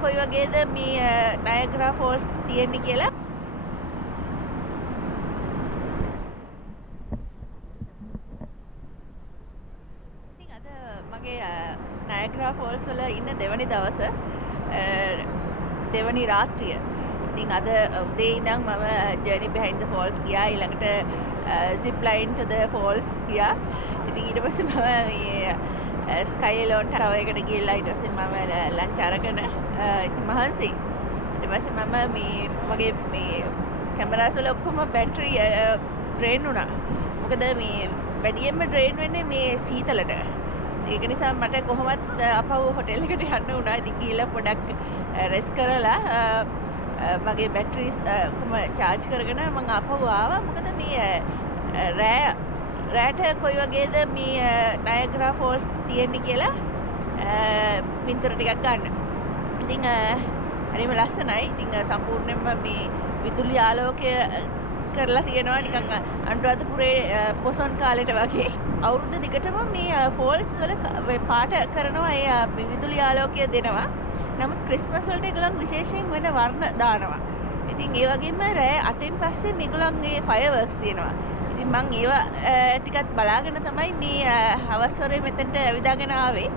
කොයි වගේද මේ නයග්‍රා ෆෝල්ස් තියෙන්නේ කියලා. ඉතින් අද මගේ නයග්‍රා ෆෝල්ස් වල ඉන්න දෙවනි දවස දෙවනි රාත්‍රිය. ඉතින් අද උදේ ඉඳන් මම ජර්නි බිහයින්ඩ් ද ෆෝල්ස් ගියා. ඊළඟට zip line to the falls ගියා. ඉතින් ඊට පස්සේ මම මේ ස්කයි ලෝන් ටවර් එකට ගිහලා ඊට පස්සේ මම ලන්ච් අරගෙන ඉතින් මහන්සි. ඊට පස්සේ මම මේ මගේ මේ කැමරාස් වල ඔක්කොම බැටරි ඩ්‍රේන් වුණා. මොකද මේ වැඩියෙන්ම ඩ්‍රේන් වෙන්නේ මේ සීතලට. ඒක නිසා මට කොහොමත් අපව හොටෙල් එකට යන්න වුණා. ඉතින් ගිහලා පොඩක් රෙස්ට් කරලා මගේ බැටරිස් කොහොම charge කරගෙන මම ආපහු ආවා. මොකද මේ රෑට කොයි වගේද මේ නයග්‍රා ෆෝල්ස් තියෙන්නේ කියලා පින්තූර ටිකක් ගන්න. ඉතින් හරිම ලස්සනයි. ඉතින් සම්පූර්ණයෙන්ම මේ විදුලි ආලෝකය කරලා තියෙනවා නිකන් අනුරාධපුරේ පොසොන් කාලෙට වගේ. අවුරුද්ද දිගටම මේ ෆෝල්ස් වල පාට කරනවා ඒ විදුලි ආලෝකය දෙනවා. නමුත් ක්‍රිස්මස් වලට ඒගොල්ලන් විශේෂයෙන් වෙන වර්ණ දානවා. ඉතින් ඒ වගේම රෑ 8න් පස්සේ මේගොල්ලන්ගේ ෆයර්වර්ක්ස් තියෙනවා. ඉතින් මම ඒවා ටිකක් බලාගෙන තමයි මේ හවස් වරේ මෙතනට ඇවිදාගෙන ආවේ.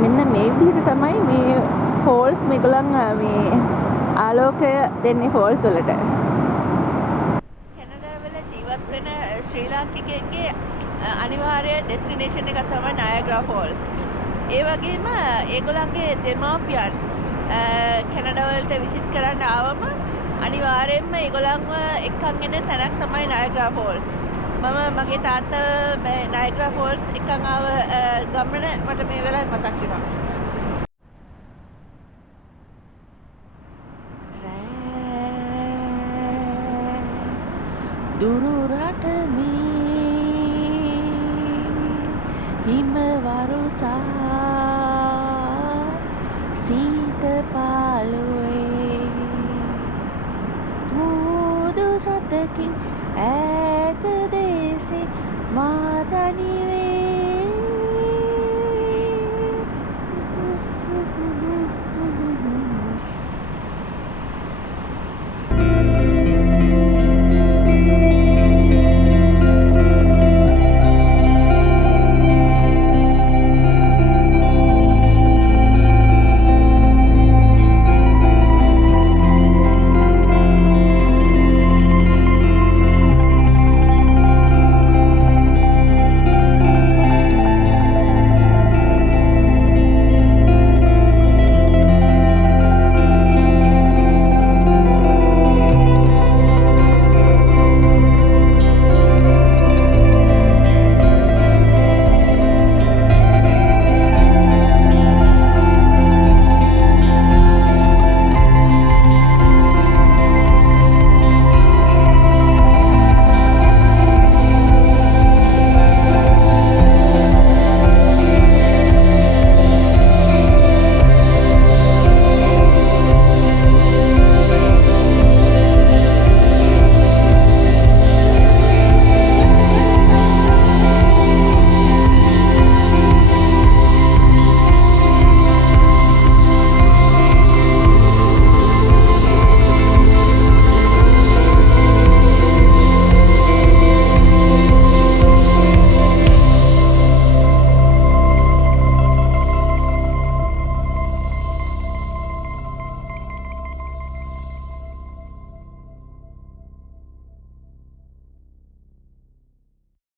මෙන්න මේ විදිහට තමයි මේ ෆෝල්ස් මේගොල්ලන් මේ ආලෝකය දෙන්නේ ෆෝල්ස් වලට. කැනඩාවල ජීවත් වෙන ශ්‍රී ලාංකිකයන්ගේ අනිවාර්ය ඩෙස්ටිනේෂන් එක තමයි නයග්‍රා ෆෝල්ස්. ඒ වගේම ඒගොල්ලන්ගේ දෙමාපියන් කැනඩාවලට විසිට් කරන්න ආවම අනිවාර්යයෙන්ම ඒගොල්ලන්ව එක්කන් එන තැනක් තමයි නයග්‍රා ෆෝල්ස්. මම මගේ තාත්තා නයග්‍රා ෆෝල්ස් එක්කන් ආව ගමන මට මේ වෙලාවේ මතක් වෙනවා. දුරු රට මේ හිම වරුසා සීත පාළුවේ මුදු සතකින් ඈත දේශේ මා තනිව